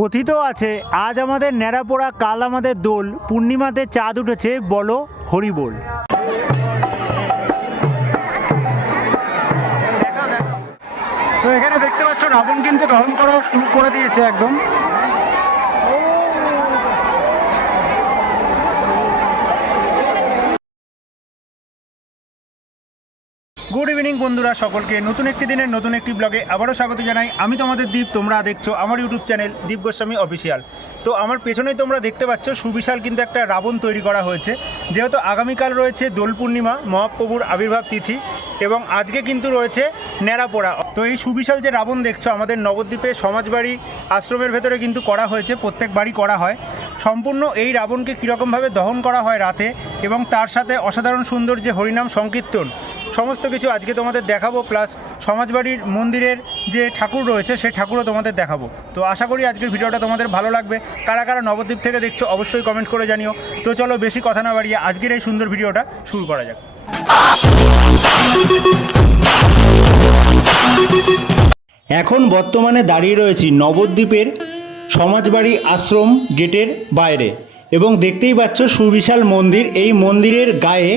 কথিত আছে, আজ আমাদের ন্যাড়াপোড়া কাল আমাদের দোল, পূর্ণিমাতে চাঁদ উঠেছে, বলো হরিবোল তো এখানে দেখতে পাচ্ছ, রাবণ কিন্তু দহন করা শুরু করে দিয়েছে একদম গুড ইভিনিং বন্ধুরা, সকলকে নতুন একটি দিনের নতুন একটি ব্লগে আবারও স্বাগত জানাই। আমি তোমাদের দ্বীপ তোমরা দেখছ আমার YouTube channel Deep Goswami official তো আমার পেছনেই তোমরা দেখতে পাচ্ছ, সুবিশাল কিন্তু একটা রাবণ তৈরি করা হয়েছে। যেহেতু আগামীকাল রয়েছে দোল পূর্ণিমা মহাপ্রভুর আবির্ভাব তিথি, এবং আজকে কিন্তু রয়েছে ন্যাড়াপোড়া। তো এই সুবিশাল যে রাবণ দেখছ, আমাদের নবদ্বীপে সমাজবাড়ি আশ্রমের ভেতরে কিন্তু করা হয়েছে, প্রত্যেক বাড়ি করা হয়। সম্পূর্ণ এই রাবণকে কীরকমভাবে দহন করা হয় রাতে, এবং তার সাথে অসাধারণ সুন্দর যে হরিনাম সংকীর্তন সমস্ত কিছু আজকে তোমাদের দেখাবো প্লাস সমাজবাড়ির মন্দিরের যে ঠাকুর রয়েছে, সেই ঠাকুরও তোমাদের দেখাবো। তো আশা করি আজকের ভিডিওটা তোমাদের ভালো লাগবে। কারা কারা নবদ্বীপ থেকে দেখছ, অবশ্যই কমেন্ট করে জানিও। তো চলো বেশি কথা না বাড়িয়ে আজকের এই সুন্দর ভিডিওটা শুরু করা যাক। এখন বর্তমানে দাঁড়িয়ে রয়েছি নবদ্বীপের সমাজবাড়ি আশ্রম গেটের বাইরে এবং দেখতেই পাচ্ছ সুবিশাল মন্দির। এই মন্দিরের গায়ে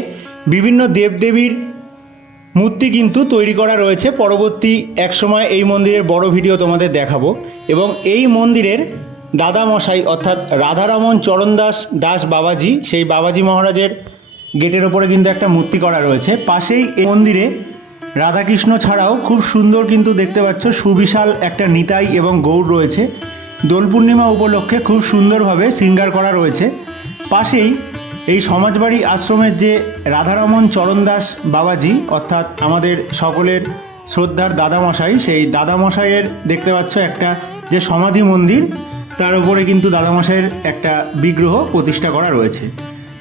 বিভিন্ন দেবদেবীর মূর্তি কিন্তু তৈরি করা রয়েছে। পরবর্তী এক সময় এই মন্দিরের বড় ভিডিও তোমাদের দেখাবো। এবং এই মন্দিরের দাদা মশাই অর্থাৎ রাধারমন চরণ দাস দাস বাবাজি, সেই বাবাজি মহারাজের গেটের ওপরে কিন্তু একটা মূর্তি করা রয়েছে। পাশেই এই মন্দিরে রাধাকৃষ্ণ ছাড়াও খুব সুন্দর কিন্তু দেখতে পাচ্ছ সুবিশাল একটা নিতাই এবং গৌর রয়েছে। দোল পূর্ণিমা উপলক্ষে খুব সুন্দরভাবে সিঙ্গার করা রয়েছে। পাশেই এই সমাজবাড়ি আশ্রমের যে রাধারমন চরণদাস বাবাজি, অর্থাৎ আমাদের সকলের শ্রদ্ধার দাদামশাই, সেই দাদামশাইয়ের দেখতে পাচ্ছ একটা যে সমাধি মন্দির, তার উপরে কিন্তু দাদামশাইয়ের একটা বিগ্রহ প্রতিষ্ঠা করা রয়েছে।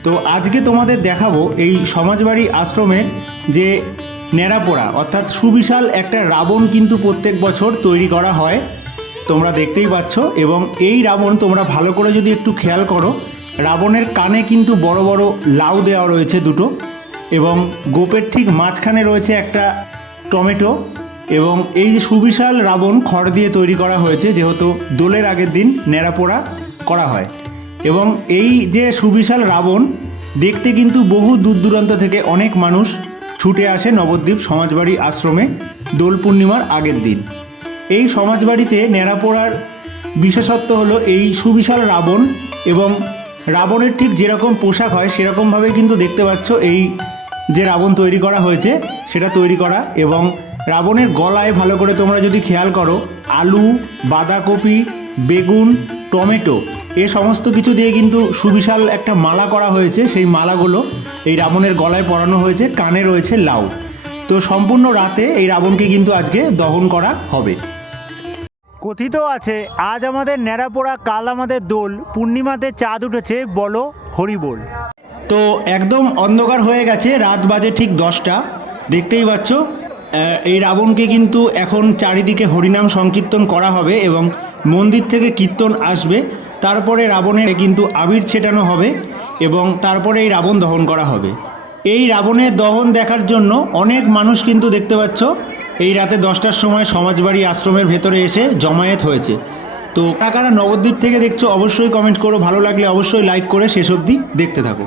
তো আজকে তোমাদের দেখাবো এই সমাজবাড়ি আশ্রমের যে ন্যাড়াপোড়া অর্থাৎ সুবিশাল একটা রাবণ কিন্তু প্রত্যেক বছর তৈরি করা হয়, তোমরা দেখতেই পাচ্ছ। এবং এই রাবণ তোমরা ভালো করে যদি একটু খেয়াল করো রাবণের কানে কিন্তু বড় বড় লাউ দেওয়া রয়েছে দুটো এবং গোপের ঠিক মাঝখানে রয়েছে একটা টমেটো এবং এই যে সুবিশাল রাবণ খড় দিয়ে তৈরি করা হয়েছে, যেহেতু দোলের আগের দিন ন্যাড়াপোড়া করা হয়। এবং এই যে সুবিশাল রাবণ, দেখতে কিন্তু বহু দূর দূরান্ত থেকে অনেক মানুষ ছুটে আসে নবদ্বীপ সমাজবাড়ি আশ্রমে দোল পূর্ণিমার আগের দিন। এই সমাজবাড়িতে ন্যাড়াপোড়ার বিশেষত্ব হলো এই সুবিশাল রাবণ এবং রাবণের ঠিক যেরকম পোশাক হয়, সেরকমভাবে কিন্তু দেখতে পাচ্ছ এই যে রাবণ তৈরি করা হয়েছে, সেটা তৈরি করা এবং রাবণের গলায় ভালো করে তোমরা যদি খেয়াল করো, আলু, বাঁধাকপি, বেগুন, টমেটো, এ সমস্ত কিছু দিয়ে কিন্তু সুবিশাল একটা মালা করা হয়েছে। সেই মালাগুলো এই রাবণের গলায় পরানো হয়েছে, কানে রয়েছে লাউ। তো সম্পূর্ণ রাতে এই রাবণকে কিন্তু আজকে দহন করা হবে। কথিত আছে, আজ আমাদের ন্যাড়াপোড়া, কাল আমাদের দোল, পূর্ণিমাতে চাঁদ উঠেছে, বলো হরিবোল তো একদম অন্ধকার হয়ে গেছে, রাত বাজে ঠিক দশটা। দেখতেই পাচ্ছ এই রাবণকে কিন্তু এখন চারিদিকে হরিনাম সংকীর্তন করা হবে এবং মন্দির থেকে কীর্তন আসবে। তারপরে রাবণের কিন্তু আবির ছেটানো হবে এবং তারপরে এই রাবণ দহন করা হবে। এই রাবণের দহন দেখার জন্য অনেক মানুষ কিন্তু দেখতে পাচ্ছ এই রাতে দশটার সময় সমাজবাড়ি আশ্রমের ভেতরে এসে জমায়েত হয়েছে। তো কারা নবদ্বীপ থেকে দেখছ, অবশ্যই কমেন্ট করো। ভালো লাগলে অবশ্যই লাইক করে শেষ অবধি দেখতে থাকো।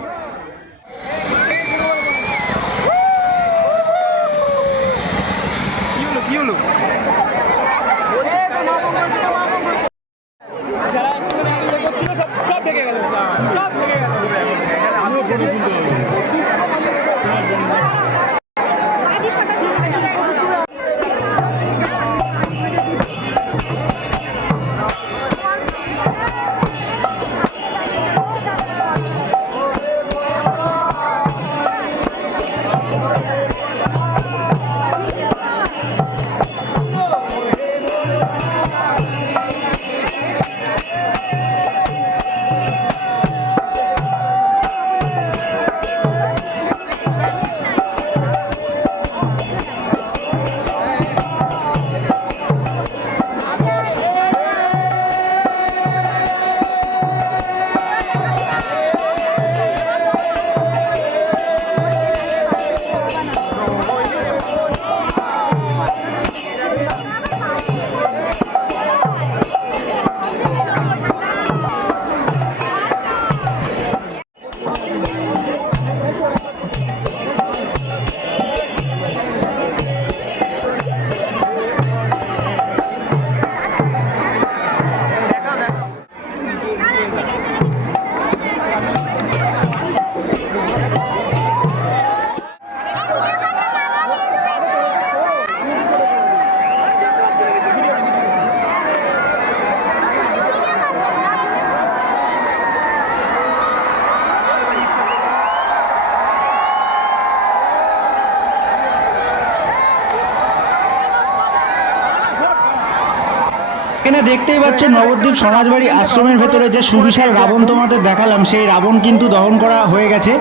দেখতেই পাচ্ছ নবদ্বীপ সমাজবাড়ি আশ্রমের ভেতরে যে সুবিশাল রাবণ তোমাদের দেখালাম, সেই রাবণ কিন্তু দহন করা হয়ে গেছে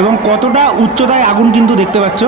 এবং কতটা উচ্চতায় আগুন কিন্তু দেখতে পাচ্ছ।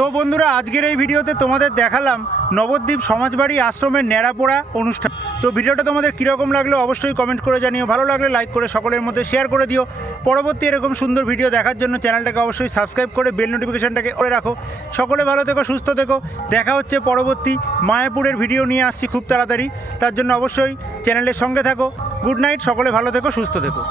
তো বন্ধুরা, আজকের এই ভিডিওতে তোমাদের দেখালাম নবদ্বীপ সমাজবাড়ি আশ্রমের ন্যাড়াপোড়া অনুষ্ঠান। তো ভিডিওটা তোমাদের কীরকম লাগল অবশ্যই কমেন্ট করে জানিও। ভালো লাগলে লাইক করে সকলের মধ্যে শেয়ার করে দিও। পরবর্তী এরকম সুন্দর ভিডিও দেখার জন্য চ্যানেলটাকে অবশ্যই সাবস্ক্রাইব করে বেল নোটিফিকেশানটাকে করে রাখো। সকলে ভালো থেকো, সুস্থ থেকো। দেখা হচ্ছে পরবর্তী মায়াপুরের ভিডিও নিয়ে আসছি খুব তাড়াতাড়ি। তার জন্য অবশ্যই চ্যানেলের সঙ্গে থাকো। গুড নাইট সকলে ভালো থেকো, সুস্থ থেকো।